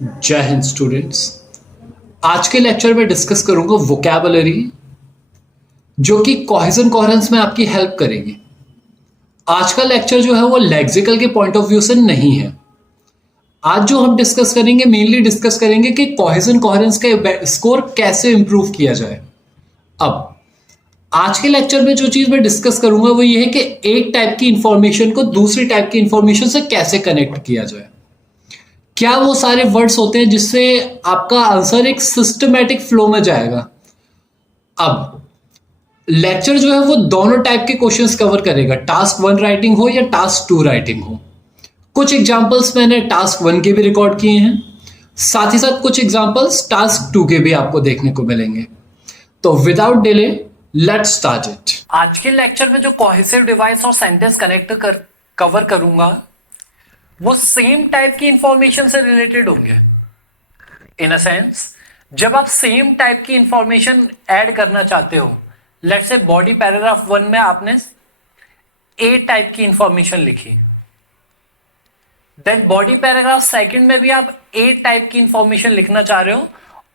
जय हिंद स्टूडेंट्स। आज के लेक्चर में डिस्कस करूंगा वोकैबुलरी जो कि कोहेजन कोहेरेंस में आपकी हेल्प करेगी। आज का लेक्चर जो है वो लेक्सिकल के पॉइंट ऑफ व्यू से नहीं है। आज जो हम डिस्कस करेंगे मेनली डिस्कस करेंगे कि कोहेजन कोहेरेंस का स्कोर कैसे इंप्रूव किया जाए। अब आज के लेक्चर में जो चीज मैं डिस्कस करूंगा वो ये है कि एक टाइप की इंफॉर्मेशन को दूसरी टाइप की इंफॉर्मेशन से कैसे कनेक्ट किया जाए। क्या वो सारे वर्ड्स होते हैं जिससे आपका आंसर एक सिस्टमैटिक फ्लो में जाएगा। अब लेक्चर जो है वो दोनों टाइप के क्वेश्चंस कवर करेगा, टास्क 1 राइटिंग हो या टास्क 2 राइटिंग हो। कुछ एग्जांपल्स मैंने टास्क 1 के भी रिकॉर्ड किए हैं, साथ ही साथ कुछ एग्जांपल्स टास्क 2 के भी आपको देखने को मिलेंगे। तो without delay let's start it. आज के लेक्चर में जो कोहेसिव डिवाइस और सेंटेंस कवर करूंगा वो सेम टाइप की इंफॉर्मेशन से रिलेटेड होंगे। इन अ सेंस, जब आप सेम टाइप की इंफॉर्मेशन ऐड करना चाहते हो, लेट्स से बॉडी पैराग्राफ 1 में आपने ए टाइप की इंफॉर्मेशन लिखी, देन बॉडी पैराग्राफ सेकंड में भी आप ए टाइप की इंफॉर्मेशन लिखना चाह रहे हो,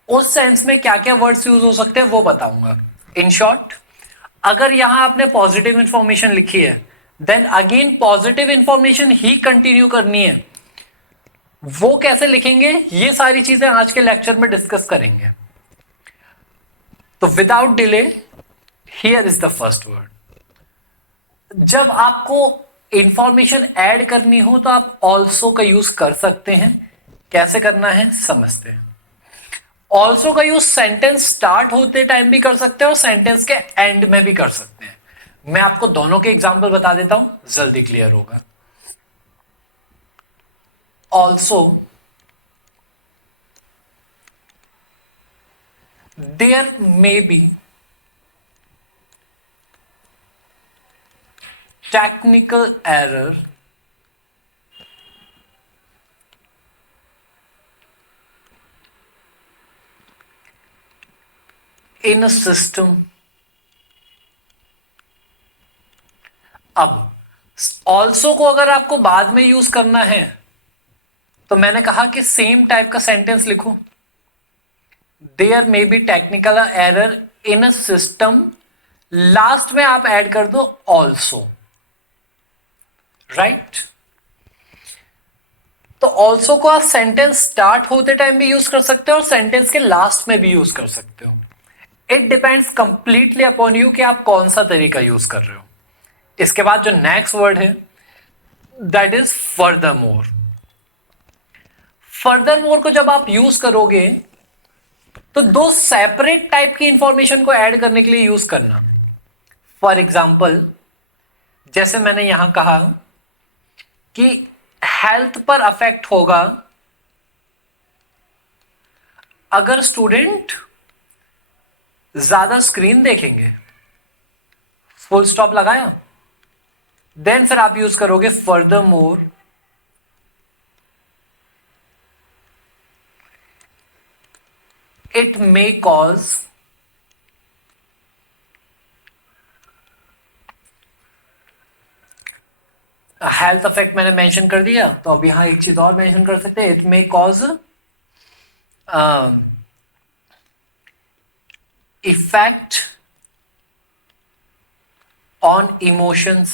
उस सेंस में क्या क्या वर्ड्स यूज हो सकते हैं वो बताऊंगा। इन शॉर्ट, अगर यहां आपने पॉजिटिव इंफॉर्मेशन लिखी है, देन अगेन पॉजिटिव इंफॉर्मेशन ही कंटिन्यू करनी है। वो कैसे लिखेंगे, ये सारी चीजें आज के लेक्चर में डिस्कस करेंगे। तो without delay, here is the first word. जब आपको इंफॉर्मेशन ऐड करनी हो तो आप ऑल्सो का यूज कर सकते हैं। कैसे करना है समझते हैं। ऑल्सो का यूज सेंटेंस स्टार्ट होते टाइम भी कर सकते हैं और सेंटेंस के एंड में भी कर सकते हैं। मैं आपको दोनों के एग्जाम्पल बता देता हूं, जल्दी क्लियर होगा। Also there may be technical error in a system। अब ऑल्सो को अगर आपको बाद में यूज करना है तो मैंने कहा कि सेम टाइप का सेंटेंस लिखो, there may be technical error in a system, last में आप ऐड कर दो ऑल्सो, राइट। तो ऑल्सो को आप सेंटेंस स्टार्ट होते टाइम भी यूज कर सकते हो और सेंटेंस के लास्ट में भी यूज कर सकते हो। It depends completely upon you कि आप कौन सा तरीका यूज कर रहे हो। इसके बाद जो नेक्स्ट वर्ड है दैट इज फर्दरमोर। फर्दरमोर को जब आप यूज करोगे तो दो सेपरेट टाइप की इंफॉर्मेशन को ऐड करने के लिए यूज करना। फॉर एग्जाम्पल, जैसे मैंने यहां कहा कि हेल्थ पर अफेक्ट होगा अगर स्टूडेंट ज्यादा स्क्रीन देखेंगे, फुल स्टॉप लगाया, देन फिर आप यूज करोगे furthermore it may cause health affect मैंने मेंशन कर दिया, तो अब यहां एक चीज और मेंशन कर सकते हैं, it may cause effect on emotions.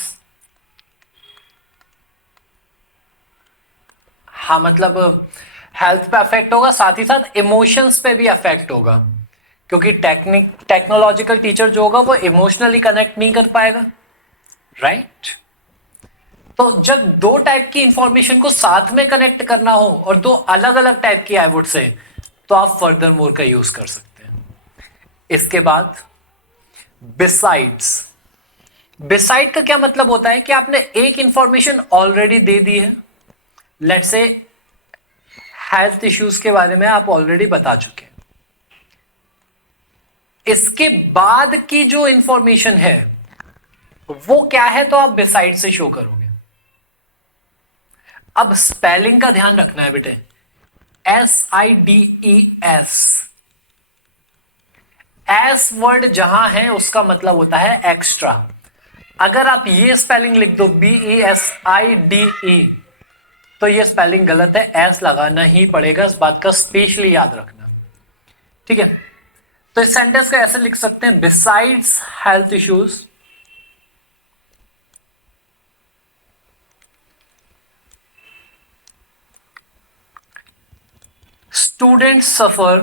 हाँ, मतलब हेल्थ पे अफेक्ट होगा, साथ ही साथ इमोशंस पे भी अफेक्ट होगा, क्योंकि टेक्नोलॉजिकल टीचर जो होगा वो इमोशनली कनेक्ट नहीं कर पाएगा, राइट। तो जब दो टाइप की इंफॉर्मेशन को साथ में कनेक्ट करना हो और दो अलग अलग टाइप की आई वुड से, तो आप फर्दरमोर का यूज कर सकते हैं। इसके बाद बिसाइड्स। बिसाइड का क्या मतलब होता है कि आपने एक इंफॉर्मेशन ऑलरेडी दे दी है, लेट्स से हेल्थ इश्यूज के बारे में आप ऑलरेडी बता चुके हैं। इसके बाद की जो इंफॉर्मेशन है वो क्या है, तो आप बिसाइड से शो करोगे। अब स्पेलिंग का ध्यान रखना है बेटे, SIDES। एस वर्ड जहां है उसका मतलब होता है एक्स्ट्रा। अगर आप ये स्पेलिंग लिख दो BESIDE, तो ये स्पेलिंग गलत है, एस लगाना ही पड़ेगा, इस बात का स्पेशली याद रखना। ठीक है, तो इस सेंटेंस को ऐसे लिख सकते हैं, besides health issues students suffer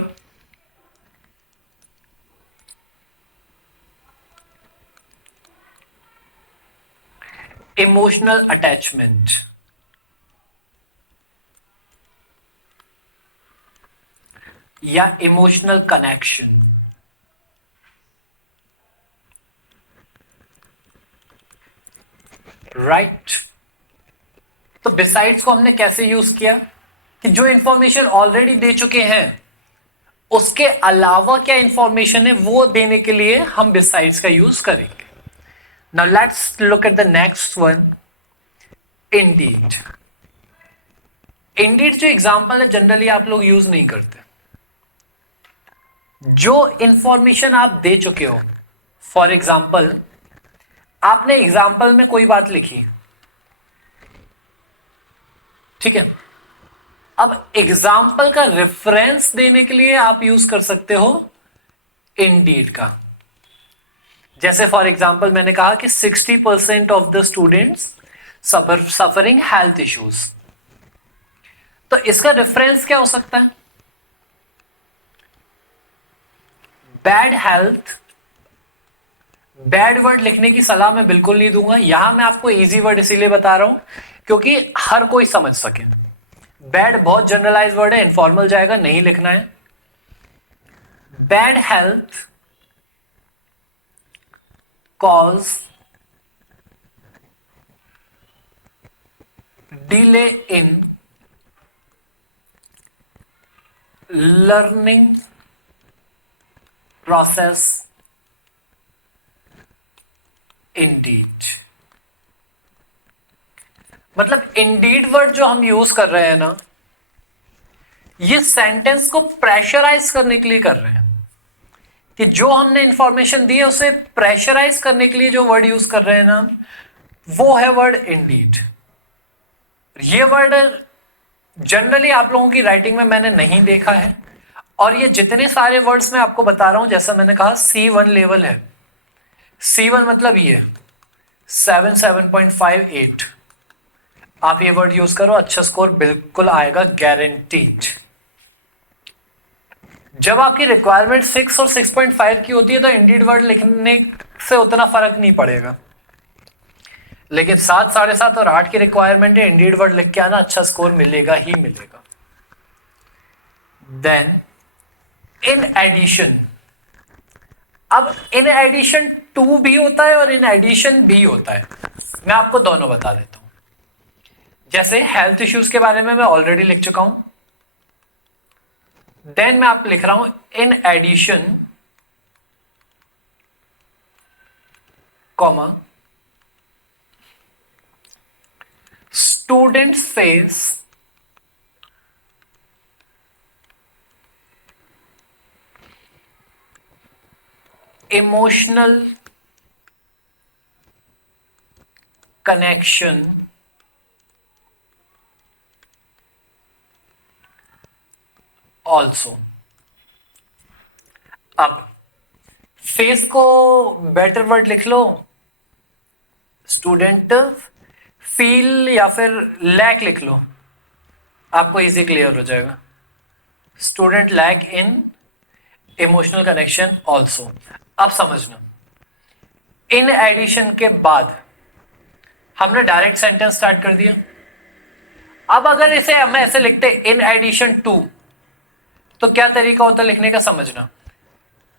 emotional attachment या इमोशनल कनेक्शन। राइट, तो बिसाइड्स को हमने कैसे यूज किया कि जो इंफॉर्मेशन ऑलरेडी दे चुके हैं उसके अलावा क्या इंफॉर्मेशन है वो देने के लिए हम बिसाइड्स का यूज करेंगे। Now let's look at the next one, Indeed. Indeed जो एग्जांपल है जनरली आप लोग यूज नहीं करते। जो इंफॉर्मेशन आप दे चुके हो, फॉर एग्जाम्पल आपने एग्जाम्पल में कोई बात लिखी, ठीक है, अब एग्जाम्पल का रेफरेंस देने के लिए आप यूज कर सकते हो इंडीड का। जैसे फॉर एग्जाम्पल मैंने कहा कि 60% of the students suffering health issues, तो इसका रेफरेंस क्या हो सकता है? Bad health. बैड वर्ड लिखने की सलाह मैं बिल्कुल नहीं दूंगा, यहां मैं आपको इजी वर्ड इसीलिए बता रहा हूं क्योंकि हर कोई समझ सके। बैड बहुत जनरलाइज वर्ड है, इनफॉर्मल जाएगा, नहीं लिखना है। Bad health cause delay in learning process Indeed. मतलब इंडीड वर्ड जो हम यूज कर रहे हैं ना, ये सेंटेंस को प्रेशराइज करने के लिए कर रहे हैं कि जो हमने इंफॉर्मेशन दी है उसे प्रेशराइज करने के लिए जो वर्ड यूज कर रहे हैं ना, वो है वर्ड इंडीड। ये वर्ड जनरली आप लोगों की राइटिंग में मैंने नहीं देखा है, और ये जितने सारे वर्ड्स मैं आपको बता रहा हूं, जैसा मैंने कहा C1 लेवल है। C1 मतलब ये 7.58। आप ये वर्ड यूज करो, अच्छा स्कोर बिल्कुल आएगा, गारंटीड। जब आपकी रिक्वायरमेंट 6 और 6.5 की होती है तो इंडीड वर्ड लिखने से उतना फर्क नहीं पड़ेगा, लेकिन 7, 7.5 और 8 की रिक्वायरमेंट है, इंडीड वर्ड लिख के आना, अच्छा स्कोर मिलेगा ही मिलेगा। देन इन एडिशन, अब इन एडिशन टू भी होता है और इन एडिशन भी होता है, मैं आपको दोनों बता देता हूं। जैसे हेल्थ इश्यूज के बारे में मैं ऑलरेडी लिख चुका हूं, देन मैं आप लिख रहा हूं in addition comma students face emotional connection also। अब फेस को बेटर वर्ड लिख लो, स्टूडेंट फील या फिर लैक लिख लो, आपको इजी क्लियर हो जाएगा। Student lack in emotional connection also. अब समझना, इन एडिशन के बाद हमने डायरेक्ट सेंटेंस स्टार्ट कर दिया। अब अगर इसे हम ऐसे लिखते इन एडिशन टू, तो क्या तरीका होता लिखने का, समझना।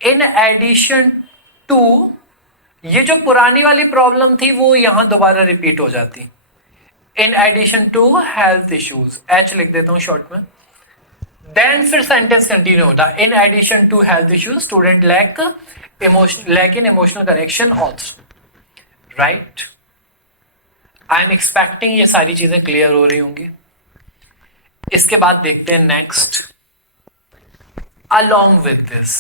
इन एडिशन टू, ये जो पुरानी वाली प्रॉब्लम थी वो यहां दोबारा रिपीट हो जाती। In addition to health issues, H लिख देता हूं शॉर्ट में, देन फिर सेंटेंस कंटिन्यू होता, in addition to health issues student lack in emotional connection also. Right, I am expecting ये सारी चीजें क्लियर हो रही होंगी। इसके बाद देखते हैं next, along with this.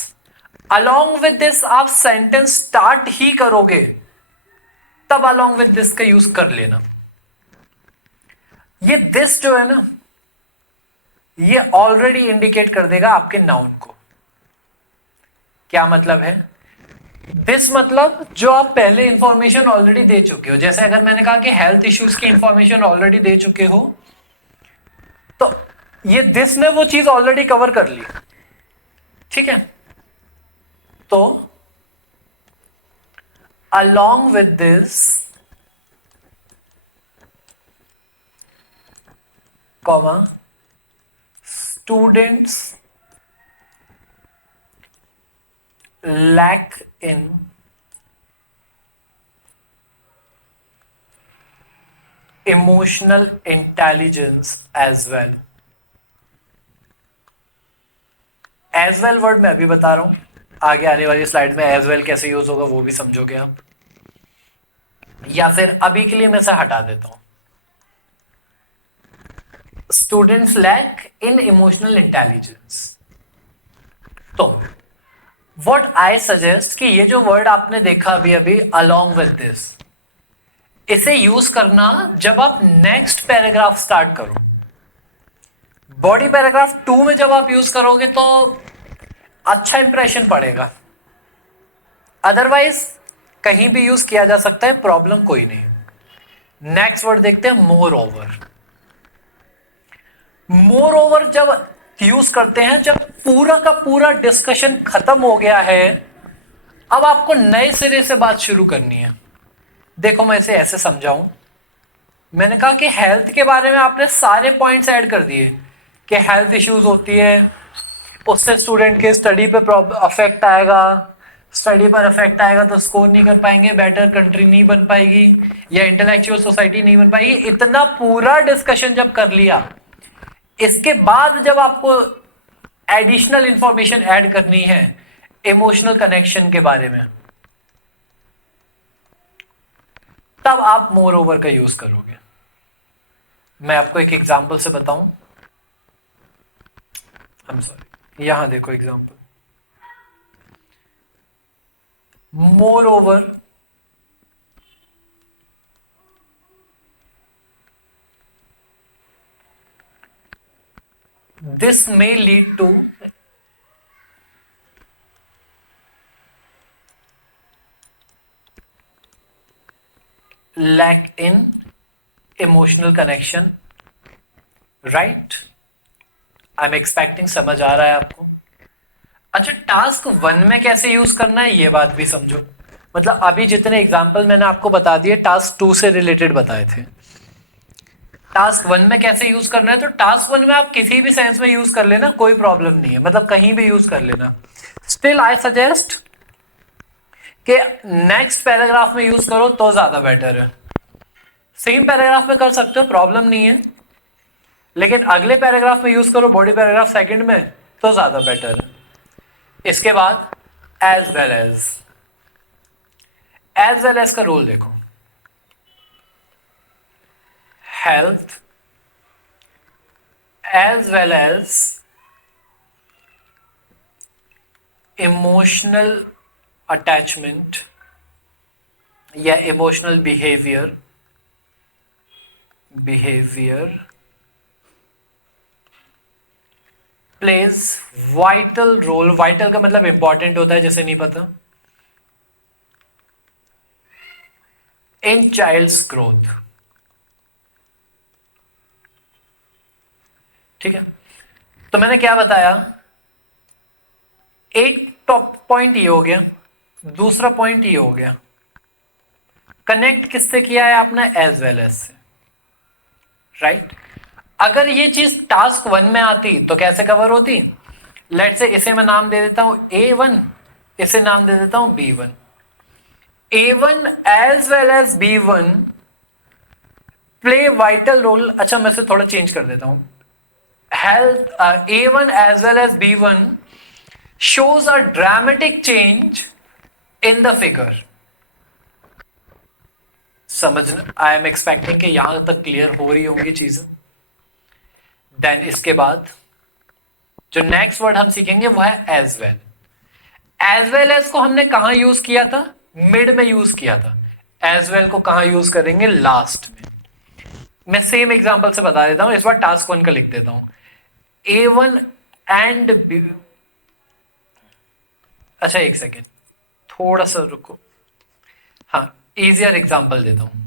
Along with this आप सेंटेंस स्टार्ट ही करोगे तब अलोंग विद दिस का यूज कर लेना। ये दिस जो है ना, ये ऑलरेडी इंडिकेट कर देगा आपके नाउन को। क्या मतलब है? दिस मतलब जो आप पहले इंफॉर्मेशन ऑलरेडी दे चुके हो। जैसे अगर मैंने कहा कि हेल्थ इश्यूज की इंफॉर्मेशन ऑलरेडी दे चुके हो, तो ये दिस ने वो चीज ऑलरेडी कवर कर ली। ठीक है, तो along with this, comma, students lack in emotional intelligence as well. as well word मैं अभी बता रहा हूं, आगे आने वाली स्लाइड में as well कैसे यूज होगा वो भी समझोगे आप, या फिर अभी के लिए मैं इसे हटा देता हूं। Students lack in emotional intelligence. तो व्हाट आई सजेस्ट कि ये जो वर्ड आपने देखा अभी अभी along with this, इसे यूज करना जब आप नेक्स्ट पैराग्राफ स्टार्ट करो। बॉडी पैराग्राफ 2 में जब आप यूज करोगे तो अच्छा इंप्रेशन पड़ेगा, अदरवाइज कहीं भी यूज किया जा सकता है, प्रॉब्लम कोई नहीं। नेक्स्ट वर्ड देखते हैं, मोर ओवर। मोर ओवर जब यूज करते हैं जब पूरा का पूरा डिस्कशन खत्म हो गया है, अब आपको नए सिरे से बात शुरू करनी है। देखो मैं इसे ऐसे समझाऊं, मैंने कहा कि हेल्थ के बारे में आपने सारे पॉइंट्स ऐड कर दिए कि हेल्थ इश्यूज होती है, उससे स्टूडेंट के स्टडी पे अफेक्ट आएगा, स्टडी पर अफेक्ट आएगा तो स्कोर नहीं कर पाएंगे, बेटर कंट्री नहीं बन पाएगी, या इंटेलेक्चुअल सोसाइटी नहीं बन पाएगी। इतना पूरा डिस्कशन जब कर लिया, इसके बाद जब आपको एडिशनल इंफॉर्मेशन ऐड करनी है इमोशनल कनेक्शन के बारे में, तब आप मोर ओवर का यूज करोगे। मैं आपको एक एग्जांपल से बताऊं, आई एम सॉरी, यहां देखो example. More over this may lead to lack in emotional connection, right? I'm expecting समझ आ रहा है आपको। अच्छा, टास्क 1 में कैसे यूज करना है ये बात भी समझो। मतलब अभी जितने एग्जाम्पल मैंने आपको बता दिए टास्क 2 से रिलेटेड बताए थे, टास्क 1 में कैसे यूज करना है, तो टास्क 1 में आप किसी भी सेंस में यूज कर लेना, कोई प्रॉब्लम नहीं है, मतलब कहीं भी यूज कर लेना। स्टिल आई सजेस्ट कि नेक्स्ट पैराग्राफ में यूज करो तो ज्यादा बेटर है। सेम पैराग्राफ में कर सकते हो, प्रॉब्लम नहीं है, लेकिन अगले पैराग्राफ में यूज करो, बॉडी पैराग्राफ सेकंड में, तो ज्यादा बेटर है। इसके बाद एज वेल एज का रोल देखो। Health as well as emotional attachment या emotional behavior plays vital role। vital का मतलब important होता है, जैसे नहीं पता, in child's growth। ठीक है, तो मैंने क्या बताया, एक टॉप पॉइंट ये हो गया, दूसरा पॉइंट ये हो गया, कनेक्ट किससे किया है आपने, एज वेल एज से, राइट। अगर ये चीज टास्क 1 में आती तो कैसे कवर होती, लेट से इसे मैं नाम दे देता हूं A1, इसे नाम दे देता हूं B1। A1 as well as B1 play vital role. अच्छा, मैं इसे थोड़ा चेंज कर देता हूं, health A1 as well as B1 shows a dramatic change in the figure। समझना, आई एम एक्सपेक्टिंग कि यहां तक क्लियर हो रही होंगी चीजें। देन इसके बाद जो नेक्स्ट वर्ड हम सीखेंगे वो है as well. As well as को हमने कहां यूज किया था, मिड में यूज किया था। एज वेल को कहां यूज करेंगे, लास्ट में। मैं सेम एग्जांपल से बता देता हूं, इस बार टास्क 1 का लिख देता हूं। A1 एंड B, अच्छा एक सेकेंड, थोड़ा सा रुको, हाँ इजियर एग्जांपल देता हूं।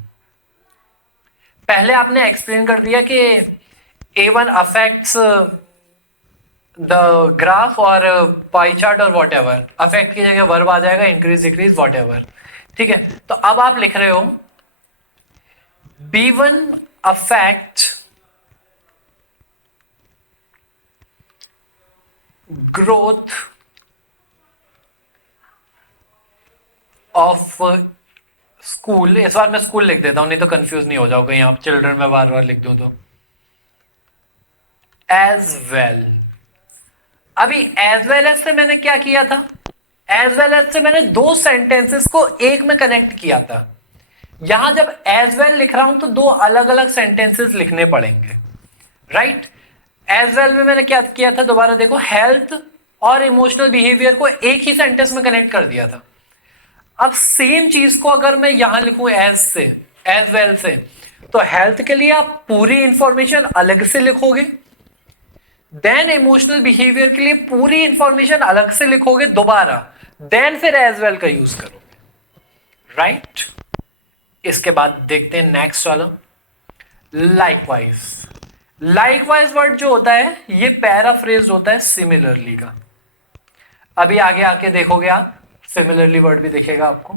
पहले आपने एक्सप्लेन कर दिया कि A1 अफेक्ट्स द ग्राफ और पाई चार्ट और वॉट एवर, अफेक्ट की जगह वर्ब आ जाएगा, इंक्रीज डिक्रीज वॉट एवर, ठीक है। तो अब आप लिख रहे हो B1 affect growth of school, इस बार मैं स्कूल लिख देता हूं नहीं तो कंफ्यूज नहीं हो जाओगे कहीं आप चिल्ड्रन में बार बार लिख दूं तो, एज वेल। अभी एज वेल एज से मैंने क्या किया था, एज वेल एज से मैंने दो सेंटेंसेस को एक में कनेक्ट किया था। यहां जब एज वेल लिख रहा हूं तो दो अलग अलग सेंटेंसेस लिखने पड़ेंगे, राइट। एज वेल में मैंने क्या किया था, दोबारा देखो, हेल्थ और इमोशनल बिहेवियर को एक ही सेंटेंस में कनेक्ट कर दिया था। अब सेम चीज को अगर मैं यहां लिखूं एज से, एज वेल से, तो हेल्थ के लिए आप पूरी इंफॉर्मेशन अलग से लिखोगे, देन इमोशनल बिहेवियर के लिए पूरी इंफॉर्मेशन अलग से लिखोगे दोबारा, देन फिर एज वेल का यूज करोगे, राइट। इसके बाद देखते हैं नेक्स्ट वाला, लाइकवाइज। लाइकवाइज वर्ड जो होता है ये पैराफ्रेज होता है सिमिलरली का। अभी आगे आके देखोगे आप, सिमिलरली वर्ड भी दिखेगा आपको।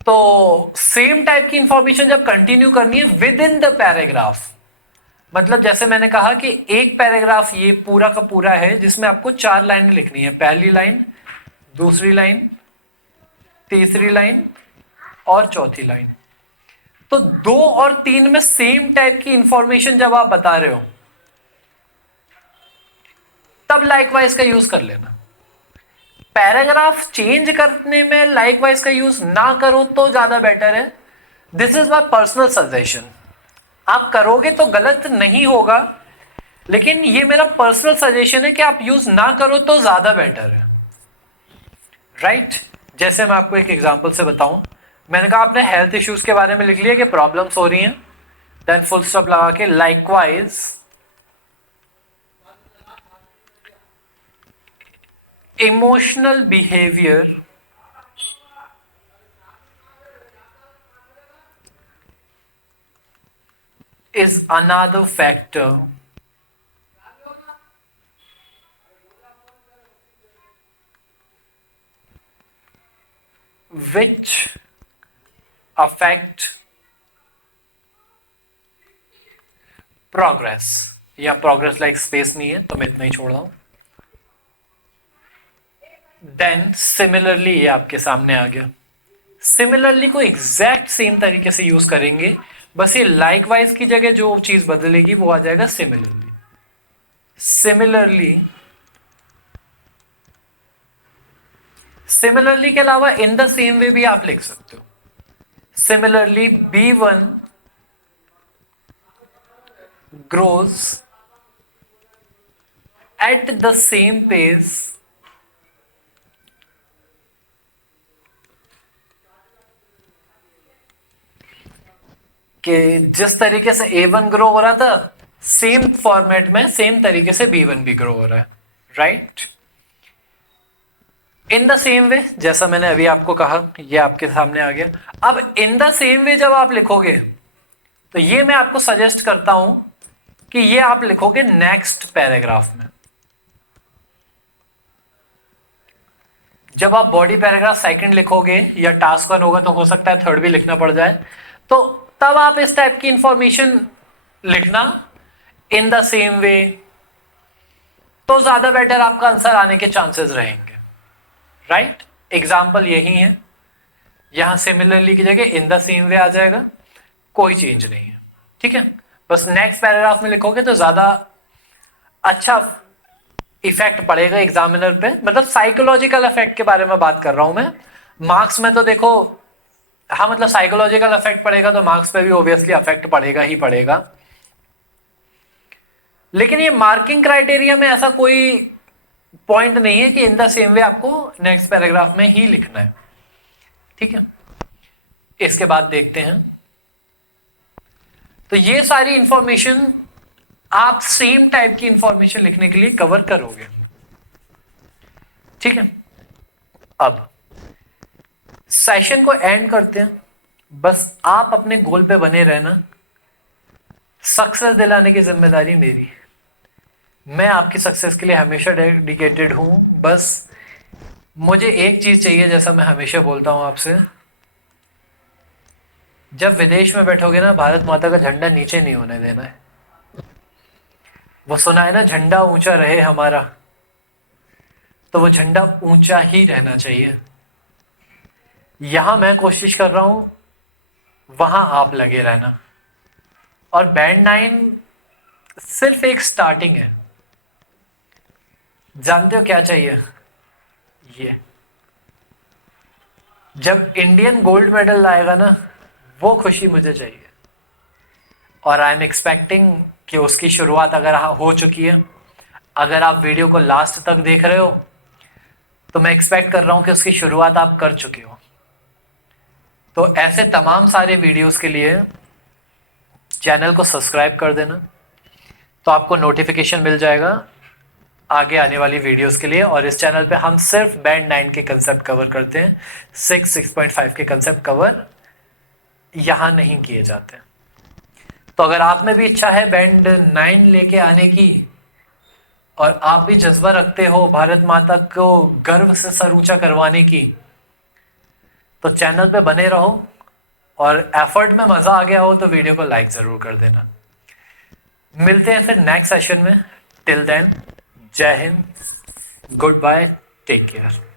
तो सेम टाइप की इंफॉर्मेशन जब कंटिन्यू करनी है विद इन द पैराग्राफ, मतलब जैसे मैंने कहा कि एक पैराग्राफ ये पूरा का पूरा है जिसमें आपको 4 लाइनें लिखनी है, पहली लाइन, दूसरी लाइन, तीसरी लाइन और चौथी लाइन। तो 2 और 3 में सेम टाइप की इंफॉर्मेशन जब आप बता रहे हो तब लाइकवाइज का यूज कर लेना। पैराग्राफ चेंज करने में लाइकवाइज का यूज ना करो तो ज्यादा बेटर है। This is my personal suggestion, आप करोगे तो गलत नहीं होगा, लेकिन ये मेरा पर्सनल सजेशन है कि आप यूज ना करो तो ज्यादा बेटर है, राइट। जैसे मैं आपको एक एग्जांपल से बताऊं, मैंने कहा आपने हेल्थ इश्यूज के बारे में लिख लिया कि प्रॉब्लम्स हो रही हैं, देन फुल स्टॉप लगा के likewise emotional behaviour is another factor which affect progress, या प्रोग्रेस लाइक स्पेस नहीं है तो मैं इतना ही छोड़ रहा हूं। देन सिमिलरली ये आपके सामने आ गया। सिमिलरली को एग्जैक्ट सेम तरीके से यूज करेंगे, बस ये लाइकवाइज की जगह जो चीज बदलेगी वो आ जाएगा सिमिलरली। सिमिलरली, सिमिलरली के अलावा इन द सेम वे भी आप लिख सकते हो। Similarly B1 grows at the same pace कि जिस तरीके से A1 ग्रो हो रहा था सेम फॉर्मेट में सेम तरीके से B1 भी ग्रो हो रहा है, right. In the same way, जैसा मैंने अभी आपको कहा, ये आपके सामने आ गया। अब इन द सेम वे जब आप लिखोगे तो ये मैं आपको सजेस्ट करता हूं कि ये आप लिखोगे नेक्स्ट पैराग्राफ में। जब आप बॉडी पैराग्राफ सेकंड लिखोगे या टास्क 1 होगा तो हो सकता है थर्ड भी लिखना पड़ जाए, तो तब आप इस टाइप की इंफॉर्मेशन लिखना इन द सेम वे, तो ज्यादा बेटर आपका आंसर आने के चांसेस रहेंगे, राइट। एग्जाम्पल यही है, यहां सिमिलरली की जगह इन द सेम वे आ जाएगा, कोई चेंज नहीं है, ठीक है। बस नेक्स्ट पैराग्राफ में लिखोगे तो ज्यादा अच्छा इफेक्ट पड़ेगा एग्जामिनर पे, मतलब साइकोलॉजिकल इफेक्ट के बारे में बात कर रहा हूं मैं। मार्क्स में तो देखो, हाँ मतलब साइकोलॉजिकल इफेक्ट पड़ेगा तो मार्क्स पे भी ऑब्वियसली इफेक्ट पड़ेगा ही पड़ेगा, लेकिन ये मार्किंग क्राइटेरिया में ऐसा कोई पॉइंट नहीं है कि इन द सेम वे आपको नेक्स्ट पैराग्राफ में ही लिखना है, ठीक है। इसके बाद देखते हैं तो ये सारी इंफॉर्मेशन आप सेम टाइप की इंफॉर्मेशन लिखने के लिए कवर करोगे। ठीक है, अब सेशन को एंड करते हैं। बस आप अपने गोल पे बने रहना, सक्सेस दिलाने की जिम्मेदारी मेरी। मैं आपकी सक्सेस के लिए हमेशा डेडिकेटेड हूं। बस मुझे एक चीज चाहिए, जैसा मैं हमेशा बोलता हूं आपसे, जब विदेश में बैठोगे ना, भारत माता का झंडा नीचे नहीं होने देना है। वो सुना है ना, झंडा ऊंचा रहे हमारा, तो वो झंडा ऊंचा ही रहना चाहिए। यहां मैं कोशिश कर रहा हूं, वहां आप लगे रहना। और बैंड 9 सिर्फ एक स्टार्टिंग है। जानते हो क्या चाहिए? ये जब इंडियन गोल्ड मेडल लाएगा ना, वो खुशी मुझे चाहिए। और आई एम एक्सपेक्टिंग कि उसकी शुरुआत अगर हो चुकी है, अगर आप वीडियो को लास्ट तक देख रहे हो, तो मैं एक्सपेक्ट कर रहा हूं कि उसकी शुरुआत आप कर चुके हो। तो ऐसे तमाम सारे वीडियोस के लिए चैनल को सब्सक्राइब कर देना, तो आपको नोटिफिकेशन मिल जाएगा आगे आने वाली वीडियोस के लिए। और इस चैनल पे हम सिर्फ बैंड 9 के कंसेप्ट कवर करते हैं, 6.5 के कंसेप्ट कवर यहां नहीं किए जाते। तो अगर आप में भी इच्छा है बैंड 9 लेके आने की, और आप भी जज्बा रखते हो भारत माता को गर्व से सर ऊंचा करवाने की, तो चैनल पे बने रहो। और एफर्ट में मजा आ गया हो तो वीडियो को लाइक जरूर कर देना। मिलते हैं फिर नेक्स्ट सेशन में। Till then, Jai Hind, good bye, take care.